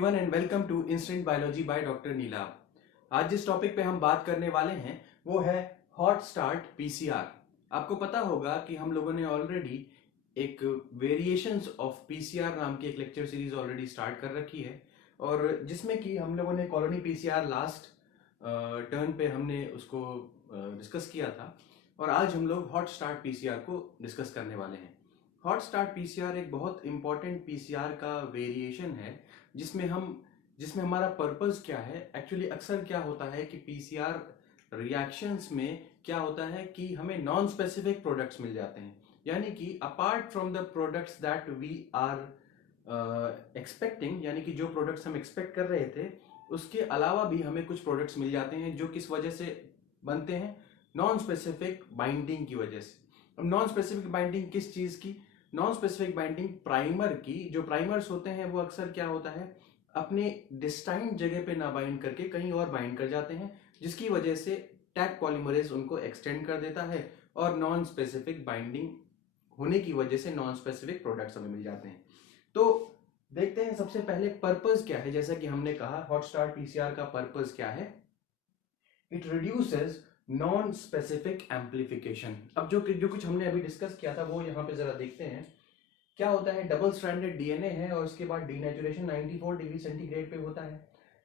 Everyone and welcome to instant biology by doctor Neela. आज जिस topic पे हम बात करने वाले हैं वो है हॉट स्टार्ट पीसीआर। आपको पता होगा कि हम लोगों ने ऑलरेडी एक वेरिएशंस ऑफ पीसीआर नाम की एक लेक्चर सीरीज ऑलरेडी स्टार्ट कर रखी है और जिसमें कि हम लोगों ने कॉलोनी पीसीआर लास्ट टर्न पे हमने उसको डिस्कस किया था और आज हम लोग हॉट स्टार्ट पीसीआर को डिस्कस करने वाले हैं। हॉट स्टार्ट पीसीआर एक बहुत इंपॉर्टेंट पीसीआर का वेरिएशन है जिसमें हमारा पर्पस क्या है। एक्चुअली अक्सर क्या होता है कि पीसीआर रिएक्शंस में क्या होता है कि हमें नॉन स्पेसिफिक प्रोडक्ट्स मिल जाते हैं, यानी कि apart from the products that we are expecting, यानी कि जो प्रोडक्ट्स हम एक्सपेक्ट कर रहे थे उसके अलावा भी हमें कुछ प्रोडक्ट्स मिल जाते हैं जो किस वजह से बनते हैं, नॉन स्पेसिफिक बाइंडिंग की वजह से। अब नॉन स्पेसिफिक बाइंडिंग किस चीज की? नॉन स्पेसिफिक बाइंडिंग प्राइमर की। जो प्राइमर्स होते हैं वो अक्सर क्या होता है, अपने डिस्टाइंड जगह पे ना बाइंड करके कहीं और बाइंड कर जाते हैं, जिसकी वजह से टैग पॉलीमरेज उनको एक्सटेंड कर देता है और नॉन स्पेसिफिक बाइंडिंग होने की वजह से नॉन स्पेसिफिक प्रोडक्ट्स हमें मिल जाते हैं। तो देखते हैं सबसे पहले पर्पस क्या है। जैसा कि हमने कहा हॉट स्टार्ट पीसीआर का पर्पस क्या है, it reduces non specific amplification. अब जो कुछ हमने अभी डिस्कस किया था वो यहाँ पे जरा देखते हैं। क्या होता है, डबल स्ट्रैंडेड डीएनए है और उसके बाद डीनेचुरेशन 94 डिग्री सेंटीग्रेड पे होता है।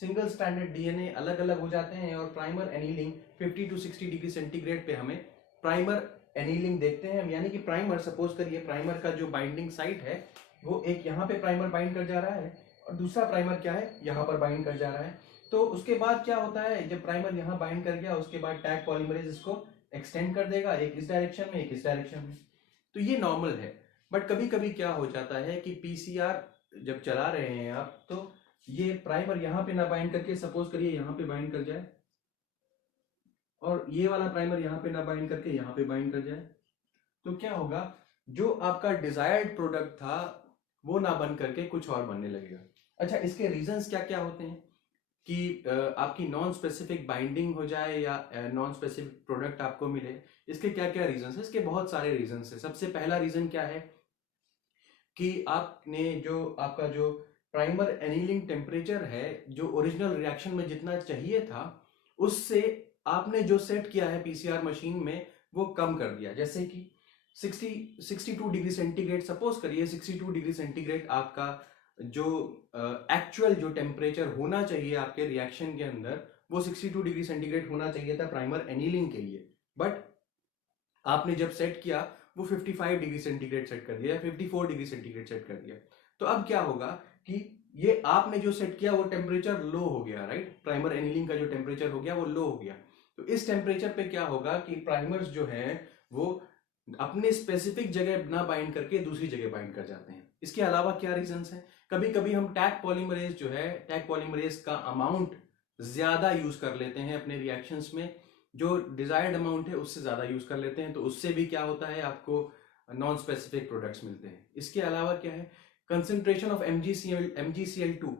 सिंगल स्ट्रैंडेड डीएनए अलग अलग हो जाते हैं और primer annealing 50 to 60 degree centigrade पे हमें प्राइमर एनीलिंग देखते हैं। यानी कि प्राइमर, सपोज करिए प्राइमर का जो बाइंडिंग साइट है वो एक यहाँ पे प्राइमर बाइंड कर जा रहा है और दूसरा प्राइमर क्या है, यहाँ पर बाइंड कर जा रहा है। तो उसके बाद क्या होता है, जब प्राइमर यहाँ बाइंड कर गया उसके बाद टैग पॉलीमरेज इसको एक्सटेंड कर देगा, एक इस डायरेक्शन में एक इस डायरेक्शन में। तो ये नॉर्मल है। बट कभी कभी क्या हो जाता है कि पीसीआर जब चला रहे हैं आप, तो ये प्राइमर यहाँ पे ना बाइंड करके सपोज करिए यहाँ पे बाइंड कर जाए और ये वाला प्राइमर यहाँ पे ना बाइंड करके यहाँ पे बाइंड कर जाए, तो क्या होगा, जो आपका डिजायर्ड प्रोडक्ट था वो ना बन करके कुछ और बनने लगेगा। अच्छा, इसके रीजंस क्या क्या होते हैं कि आपकी नॉन स्पेसिफिक बाइंडिंग हो जाए या नॉन स्पेसिफिक प्रोडक्ट आपको मिले? इसके क्या क्या रीजंस है? इसके बहुत सारे रीजंस है। सबसे पहला रीजन क्या है कि आपने आपका जो प्राइमर एनीलिंग टेम्परेचर है, जो ओरिजिनल रिएक्शन में जितना चाहिए था उससे आपने जो सेट किया है पीसीआर मशीन में वो कम कर दिया। जैसे कि 62 डिग्री सेंटीग्रेड, सपोज करिए 62 डिग्री सेंटीग्रेड आपका जो एक्चुअल जो टेम्परेचर होना चाहिए आपके रिएक्शन के अंदर वो 62 डिग्री सेंटीग्रेड होना चाहिए था प्राइमर एनीलिंग के लिए, बट आपने जब सेट किया वो 55 डिग्री सेंटीग्रेड सेट कर दिया या 54 डिग्री सेंटीग्रेड सेट कर दिया। तो अब क्या होगा कि ये आपने जो सेट किया वो टेम्परेचर लो हो गया, राइट? प्राइमर एनीलिंग का जो टेम्परेचर हो गया वो लो हो गया। तो इस टेम्परेचर पे क्या होगा कि प्राइमर्स जो है वो अपने स्पेसिफिक जगह ना बाइंड करके दूसरी जगह बाइंड कर जाते हैं। इसके अलावा क्या रीजंस हैं, कभी कभी हम टैग पॉलीमरेज जो है, टैग पॉलीमरेज का अमाउंट ज्यादा यूज कर लेते हैं अपने रिएक्शंस में, जो डिजायर्ड अमाउंट है उससे ज्यादा यूज कर लेते हैं, तो उससे भी क्या होता है, आपको नॉन स्पेसिफिक प्रोडक्ट्स मिलते हैं। इसके अलावा क्या है, कंसंट्रेशन ऑफ MgCl2,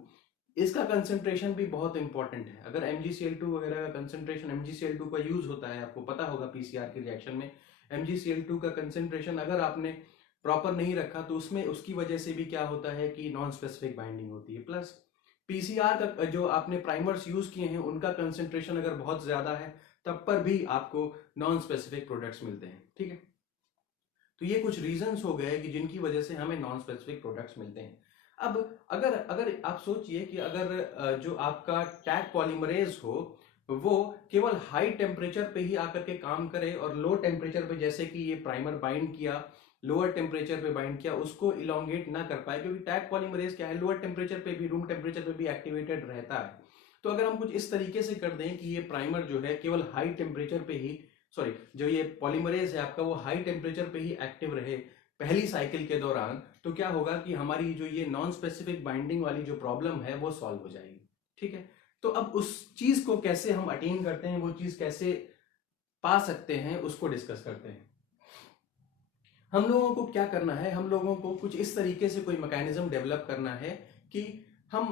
इसका कंसंट्रेशन भी बहुत इंपॉर्टेंट है। अगर MgCl2 वगैरह का कंसंट्रेशन, MgCl2 का यूज होता है, आपको पता होगा पीसीआर के रिएक्शन में MgCl2 का कंसंट्रेशन अगर आपने प्रॉपर नहीं रखा तो उसमें उसकी वजह से भी क्या होता है कि नॉन स्पेसिफिक बाइंडिंग होती है। प्लस पीसीआर का जो आपने प्राइमर्स यूज किए हैं उनका कंसंट्रेशन अगर बहुत ज्यादा है तब पर भी आपको नॉन स्पेसिफिक प्रोडक्ट्स मिलते हैं। ठीक है, तो ये कुछ रीजंस हो गए कि जिनकी वजह से हमें नॉन स्पेसिफिक प्रोडक्ट्स मिलते हैं। अब अगर आप सोचिए कि अगर जो आपका टैग पॉलीमरेज हो वो केवल हाई टेम्परेचर पे ही आकर के काम करे और लो टेम्परेचर पे, जैसे कि ये प्राइमर बाइंड किया, लोअर टेम्परेचर पे बाइंड किया, उसको इलोंगेट ना कर पाए, क्योंकि टैग पॉलीमरेज क्या है, लोअर टेम्परेचर पे भी, रूम टेम्परेचर पे भी एक्टिवेटेड रहता है। तो अगर हम कुछ इस तरीके से कर दें कि ये प्राइमर जो है केवल हाई टेम्परेचर पे ही, सॉरी, जो ये पॉलीमरेज है आपका वो हाई टेम्परेचर पे ही एक्टिव रहे पहली साइकिल के दौरान, तो क्या होगा कि हमारी जो ये नॉन स्पेसिफिक बाइंडिंग वाली जो प्रॉब्लम है वो सॉल्व हो जाएगी। ठीक है, तो अब उस चीज को कैसे हम अटेन करते हैं, वो चीज कैसे पा सकते हैं, उसको डिस्कस करते हैं। हम लोगों को क्या करना है, हम लोगों को कुछ इस तरीके से कोई मैकेनिज्म डेवलप करना है कि हम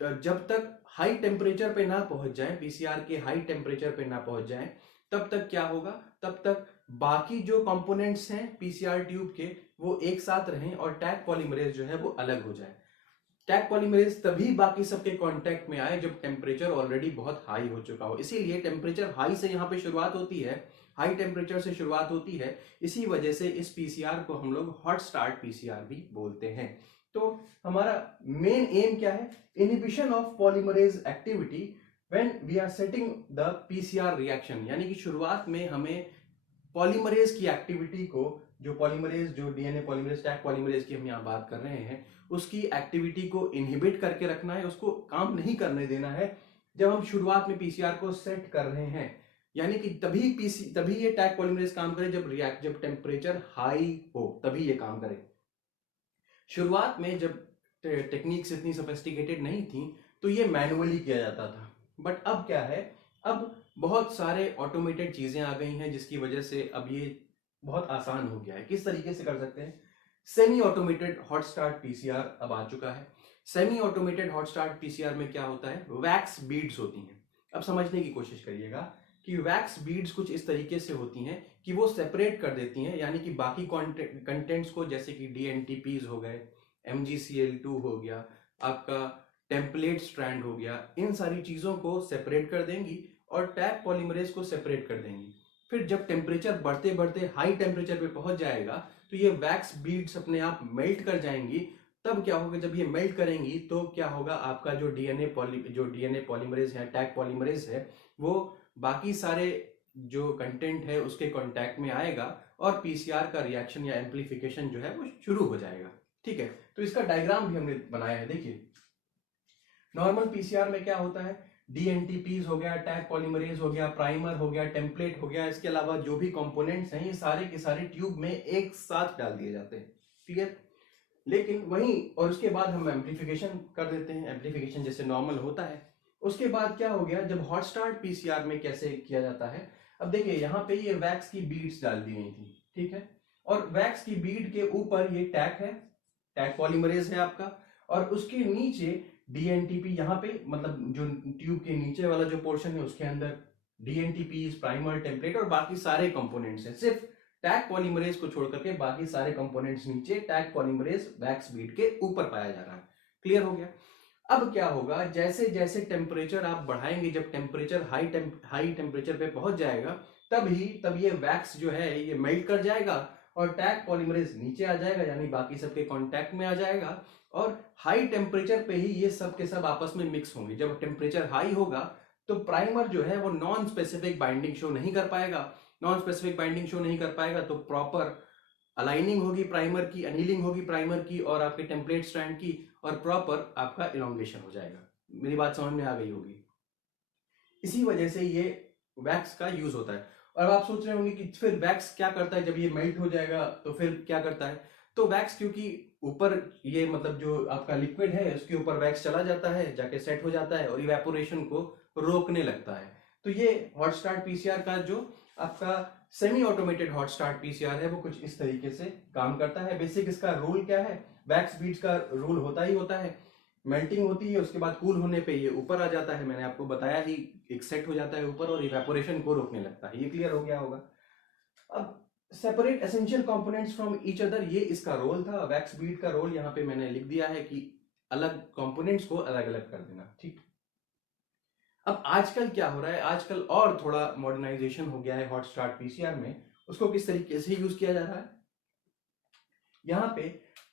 जब तक हाई टेम्परेचर पे ना पहुंच जाएं, पीसीआर के हाई टेम्परेचर पे ना पहुंच जाएं, तब तक क्या होगा, तब तक बाकी जो कंपोनेंट्स हैं पीसीआर ट्यूब के वो एक साथ रहें और टैग पॉलीमरेज जो है वो अलग हो जाए। टैग पॉलीमरेज तभी बाकी सबके कांटेक्ट में आए जब टेम्परेचर ऑलरेडी बहुत हाई हो चुका हो। इसीलिए टेम्परेचर हाई से यहाँ पे शुरुआत होती है, हाई टेम्परेचर से शुरुआत होती है। इसी वजह से इस पीसीआर को हम लोग हॉट स्टार्ट पीसीआर भी बोलते हैं। तो हमारा मेन एम क्या है? Inhibition of polymerase activity when we are setting the PCR reaction, यानी कि शुरुआत में हमें पॉलीमरेज की एक्टिविटी को, जो पॉलीमरेज, जो डीएनए पॉलीमरेज, टैग पॉलीमरेज की हम यहाँ बात कर रहे हैं, उसकी एक्टिविटी को इनहिबिट करके रखना है, उसको काम नहीं करने देना है जब हम शुरुआत में पीसीआर को सेट कर रहे हैं। यानी कि तभी ये टैग पॉलीमरेज काम करे जब टेम्परेचर हाई हो, तभी ये काम करे। शुरुआत में जब टेक्निक्स इतनी सोफिस्टिकेटेड नहीं थी तो ये मैनुअली किया जाता था, बट अब क्या है, अब बहुत सारे ऑटोमेटेड चीजें आ गई हैं जिसकी वजह से अब ये बहुत आसान हो गया है। किस तरीके से कर सकते हैं? Semi automated hot start PCR अब आ चुका है। Semi automated hot start PCR में क्या होता है? वैक्स बीड्स होती हैं। अब समझने की कोशिश करिएगा कि वैक्स बीड्स कुछ इस तरीके से होती हैं कि वो सेपरेट कर देती हैं, यानी कि बाकी कंटेंट्स को, जैसे कि डीएनटीपीज हो गए, MgCl2 हो गया, आपका टेम्पलेट स्ट्रैंड हो गया, इन सारी चीजों को सेपरेट कर देंगी और टैग पॉलीमरेज को सेपरेट कर देंगी। फिर जब टेम्परेचर बढ़ते बढ़ते हाई टेम्परेचर पे पहुंच जाएगा तो ये वैक्स बीड्स अपने आप मेल्ट कर जाएंगी। तब क्या होगा? जब ये मेल्ट करेंगी तो क्या होगा? आपका जो डीएनए पॉलीमरेज है, टैग पॉलीमरेज है, वो बाकी सारे जो कंटेंट है उसके कांटेक्ट में आएगा और पीसीआर का रिएक्शन या एम्प्लीफिकेशन जो है वो शुरू हो जाएगा। ठीक है, तो इसका डायग्राम भी हमने बनाया है। देखिए, नॉर्मल पीसीआर में क्या होता है? डीएनटीपीज हो गया, टैग पॉलीमरेज हो गया, प्राइमर हो गया, टेम्पलेट हो गया, इसके अलावा जो भी कंपोनेंट्स हैं ये सारे के सारे ट्यूब में एक साथ डाल दिए जाते हैं। क्लियर? लेकिन वहीं, और उसके बाद हम एम्प्लीफिकेशन कर देते हैं, एम्प्लीफिकेशन जैसे नॉर्मल होता है। उसके बाद क्या हो गया? जब हॉट स्टार्ट पीसीआर में कैसे किया जाता है, अब देखिए यहाँ पे ये वैक्स की बीड्स डाल दी गई थी, ठीक है, और वैक्स की बीड के ऊपर ये टैग है, टैग पॉलीमरेज है आपका, और उसके नीचे डीएनटीपी, यहाँ पे मतलब जो ट्यूब के नीचे वाला जो पोर्शन है उसके अंदर डीएनटीपी, प्राइमर, टेम्पलेट और बाकी सारे कंपोनेंट्स हैं। सिर्फ टैग पॉलीमरेज को छोड़ करके बाकी सारे कंपोनेंट्स नीचे टैग पॉलीमरेज वैक्स बीड के ऊपर पाया जा रहा है। क्लियर हो गया? अब क्या होगा? जैसे जैसे टेम्परेचर आप बढ़ाएंगे, जब टेम्परेचर हाई टेम्परेचर पे पहुंच जाएगा तब ये वैक्स जो है ये मेल्ट कर जाएगा और टैग पॉलीमरेज नीचे आ जाएगा, यानी बाकी सबके कांटेक्ट में आ जाएगा और हाई टेम्परेचर पे ही ये सब के सब आपस में मिक्स होंगे। जब टेम्परेचर हाई होगा तो प्राइमर जो है वो नॉन स्पेसिफिक बाइंडिंग शो नहीं कर पाएगा। नॉन स्पेसिफिक बाइंडिंग शो नहीं कर पाएगा तो प्रॉपर अलाइनिंग होगी प्राइमर की, अनीलिंग होगी प्राइमर की और आपके टेम्पलेट स्ट्रैंड की, और प्रॉपर आपका इलोंगेशन हो जाएगा। मेरी बात समझ में आ गई होगी। इसी वजह से ये वैक्स का यूज होता है। और अब आप सोच रहे होंगे कि फिर वैक्स क्या करता है जब ये मेल्ट हो जाएगा तो फिर क्या करता है? तो वैक्स, क्योंकि ऊपर ये मतलब जो आपका लिक्विड है उसके ऊपर वैक्स चला जाता है, जाके सेट हो जाता है और इवेपोरेशन को रोकने लगता है। तो ये हॉट स्टार्ट पीसीआर का जो आपका semi automated hot start PCR है वो कुछ इस तरीके से काम करता है। बेसिक इसका रूल क्या है? वैक्स बीड्स का रूल होता ही होता है, मेल्टिंग होती है, उसके बाद कूल होने पे ये ऊपर आ जाता है, मैंने आपको बताया ही, एक सेट हो जाता है ऊपर और इवेपोरेशन को रोकने लगता है। ये क्लियर हो गया होगा। अब separate essential components from each other, ये इसका रोल था। वैक्स बीड का रोल यहाँ पे मैंने लिख दिया है कि अलग कंपोनेंट्स को अलग अलग कर देना। ठीक, अब आजकल क्या हो रहा है? आजकल और थोड़ा मॉडर्नाइजेशन हो गया है हॉट स्टार्ट पीसीआर में। उसको किस तरीके से यूज किया जा रहा है? यहाँ पे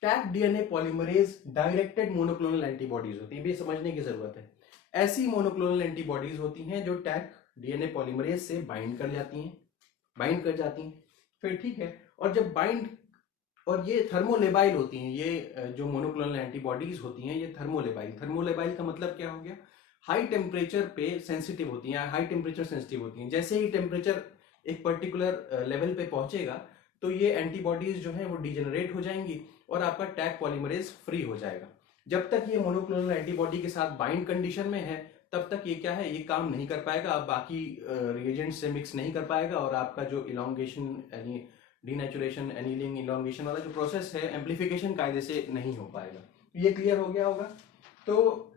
tag DNA polymerase directed monoclonal antibodies होती है, ये समझने की जरूरत है। ऐसी मोनोक्लोनल एंटीबॉडीज होती हैं जो टैग डीएनए पॉलीमरेज से बाइंड कर जाती हैं, फिर ठीक है, और जब बाइंड, और ये थर्मोलेबाइल होती हैं, ये जो मोनोक्लोनल एंटीबॉडीज होती हैं ये थर्मोलेबाइल का मतलब क्या हो गया? हाई टेम्परेचर पे सेंसिटिव होती हैं, हाई टेम्परेचर सेंसिटिव होती हैं। जैसे ही टेम्परेचर एक पर्टिकुलर लेवल पे पहुंचेगा तो ये एंटीबॉडीज जो है वो डिजेनरेट हो जाएंगी और आपका टैग पॉलीमरेज फ्री हो जाएगा। जब तक ये मोनोक्लोनल एंटीबॉडी के साथ बाइंड कंडीशन में है तब तक ये क्या है, ये काम नहीं कर पाएगा, आप बाकी रिएजेंट से मिक्स नहीं कर पाएगा और आपका जो इलोंगेशन यानी डीनेचुरेशन, एनीलिंग, इलोंगेशन वाला जो प्रोसेस है, एम्प्लीफिकेशन कायदे से नहीं हो पाएगा। ये क्लियर हो गया होगा। तो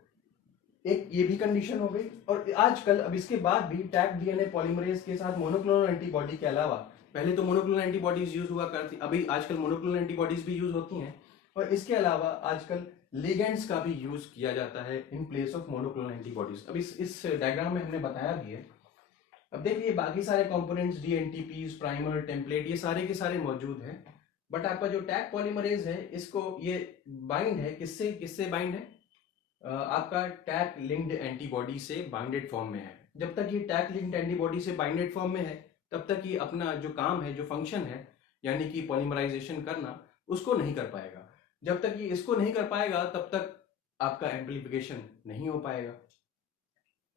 एक ये भी कंडीशन हो गई। और आजकल अब इसके बाद भी टैग डीएनए पॉलीमरेज के साथ मोनोक्लोनल एंटीबॉडी के अलावा, पहले तो मोनोक्लोनल एंटीबॉडीज यूज हुआ करती, अभी आजकल मोनोक्लोनल एंटीबॉडीज भी यूज होती हैं, और इसके अलावा आजकल लिगेंड्स का भी यूज किया जाता है in place of monoclonal antibodies. अब इस डायग्राम में हमने बताया भी है। अब देखिए बाकी सारे कंपोनेंट्स डीएनटीपीज, प्राइमर, टेम्पलेट, ये सारे के सारे मौजूद हैं, बट आपका जो टैग पॉलीमरेज है इसको ये बाइंड है किससे किससे बाइंड है, आपका टैग लिंक्ड एंटीबॉडी से बाइंडेड फॉर्म में है। जब तक ये टैग लिंक्ड एंटीबॉडी से बाइंडेड फॉर्म में है तब तक ये अपना जो काम है, जो फंक्शन है, यानी कि पॉलीमराइजेशन करना, उसको नहीं कर पाएगा। जब तक ये इसको नहीं कर पाएगा तब तक आपका एम्प्लीफिकेशन नहीं हो पाएगा।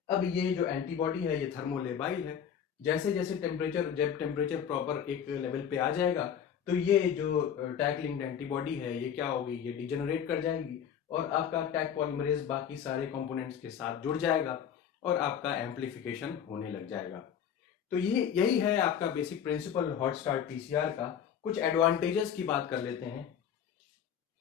अब ये जो एंटीबॉडी है ये थर्मोलेबाइल है। जैसे जैसे जब टेम्परेचर प्रॉपर एक लेवल पे आ जाएगा तो ये जो टैग लिंक्ड एंटीबॉडी है ये क्या होगी, ये डिजेनरेट कर जाएगी और आपका टैग पॉलीमरेज बाकी सारे कंपोनेंट्स के साथ जुड़ जाएगा और आपका एम्प्लीफिकेशन होने लग जाएगा। तो यही है आपका basic principle hot start PCR का। कुछ एडवांटेजेस की बात कर लेते हैं।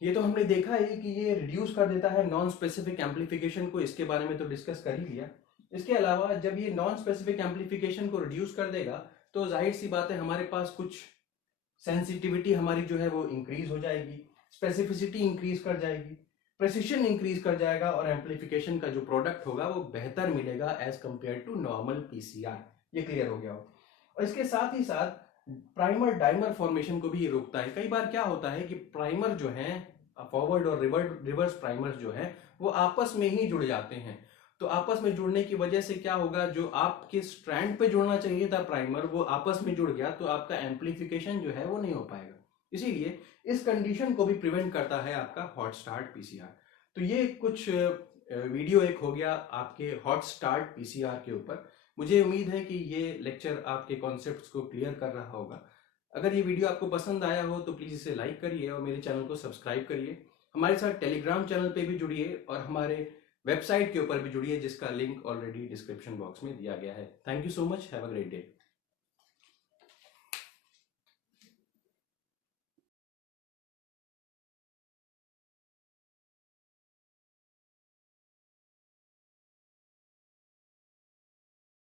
ये तो हमने देखा ही कि ये रिड्यूस कर देता है नॉन स्पेसिफिक एम्प्लीफिकेशन को, इसके बारे में तो डिस्कस कर ही लिया। इसके अलावा जब ये नॉन स्पेसिफिक एम्प्लीफिकेशन को रिड्यूस कर देगा तो जाहिर सी बात है हमारे पास कुछ सेंसिटिविटी हमारी जो है वो इंक्रीज हो जाएगी, स्पेसिफिसिटी इंक्रीज कर जाएगी, प्रेसिशन इंक्रीज कर जाएगा और एम्प्लीफिकेशन का जो प्रोडक्ट होगा वो बेहतर मिलेगा as compare to normal PCR. ये क्लियर हो गया हो। और इसके साथ ही साथ प्राइमर डाइमर फॉर्मेशन को भी ये रोकता है। कई बार क्या होता है कि प्राइमर जो है, फॉरवर्ड और रिवर्स प्राइमर जो है वो आपस में ही जुड़ जाते हैं। तो आपस में जुड़ने की वजह से क्या होगा, जो आपके स्ट्रैंड पे जुड़ना चाहिए था प्राइमर, वो आपस में जुड़ गया तो आपका एम्प्लीफिकेशन जो है वो नहीं हो पाएगा। इसीलिए इस कंडीशन को भी प्रिवेंट करता है आपका हॉट स्टार्ट पीसीआर। तो ये कुछ वीडियो एक हो गया आपके हॉट स्टार्ट पीसीआर के ऊपर। मुझे उम्मीद है कि ये लेक्चर आपके कॉन्सेप्ट्स को क्लियर कर रहा होगा। अगर ये वीडियो आपको पसंद आया हो तो प्लीज़ इसे लाइक करिए और मेरे चैनल को सब्सक्राइब करिए। हमारे साथ टेलीग्राम चैनल पे भी जुड़िए और हमारे वेबसाइट के ऊपर भी जुड़िए जिसका लिंक ऑलरेडी डिस्क्रिप्शन बॉक्स में दिया गया है। Thank you so much, have a great day.